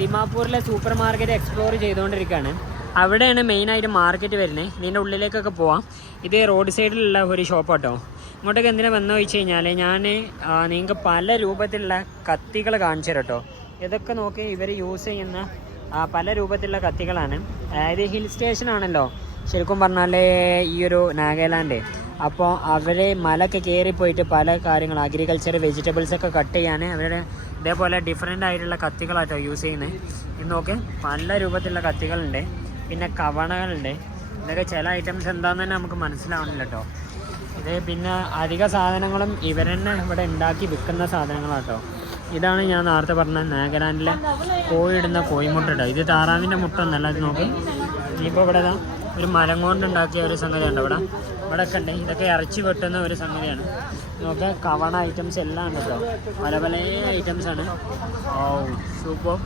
ദിമാപൂരിലെ super market explore ചെയ്തുകൊണ്ടിരിക്കുകയാണ്. അവിടെയാണ് മെയിനായിട്ട് മാർക്കറ്റ് വരുന്നത്. ഇതിൻ്റെ ഉള്ളിലേക്കൊക്കെ പോവാം. ഇത് റോഡ് സൈഡിലുള്ള ഒരു ഷോപ്പ് കേട്ടോ. ഇങ്ങോട്ടൊക്കെ എന്തിനാ വന്നു വെച്ച് കഴിഞ്ഞാൽ ഞാൻ നിങ്ങൾക്ക് പല രൂപത്തിലുള്ള കത്തികൾ കാണിച്ചു തരാം കേട്ടോ. ഇതൊക്കെ നോക്കി ഇവർ യൂസ് ചെയ്യുന്ന പല രൂപത്തിലുള്ള കത്തികളാണ്. അതായത് ഹിൽ സ്റ്റേഷൻ ആണല്ലോ ശരിക്കും പറഞ്ഞാൽ ഈ ഒരു നാഗാലാൻഡ്. അപ്പോൾ അവർ മലയൊക്കെ കയറിപ്പോയിട്ട് പല കാര്യങ്ങൾ അഗ്രികൾച്ചർ വെജിറ്റബിൾസൊക്കെ കട്ട് ചെയ്യാൻ അവരുടെ ഇതേപോലെ ഡിഫറെൻ്റ് ആയിട്ടുള്ള കത്തികളാട്ടോ യൂസ് ചെയ്യുന്നത്. ഇന്നൊക്കെ പല രൂപത്തിലുള്ള കത്തികളുണ്ട്. പിന്നെ കവണകളുണ്ട്. ഇതൊക്കെ ചില ഐറ്റംസ് എന്താണെന്ന് തന്നെ നമുക്ക് മനസ്സിലാവണില്ല കേട്ടോ. ഇത് പിന്നെ അധിക സാധനങ്ങളും ഇവർ തന്നെ ഇവിടെ ഉണ്ടാക്കി വിൽക്കുന്ന സാധനങ്ങളാട്ടോ. ഇതാണ് ഞാൻ നേരത്തെ പറഞ്ഞ നാഗാലാൻഡിലെ കോഴിയിടുന്ന കോഴിമുട്ട കേട്ടോ. ഇത് താറാവിൻ്റെ മുട്ട ഒന്നല്ല. ഇത് നോക്കി ഇനിയിപ്പോൾ ഇവിടെ ഒരു മരം കൊണ്ടുണ്ടാക്കിയ ഒരു സംഗതിയുണ്ട് ഇവിടെ ഒക്കെ ഉണ്ട്. ഇതൊക്കെ ഇറച്ചി വെട്ടുന്ന ഒരു സംഗതിയാണ്. നോക്കുക കവണ ഐറ്റംസ് എല്ലാം ഉണ്ട് കേട്ടോ. പല പല ഐറ്റംസാണ്. ഓ സൂപ്പർ.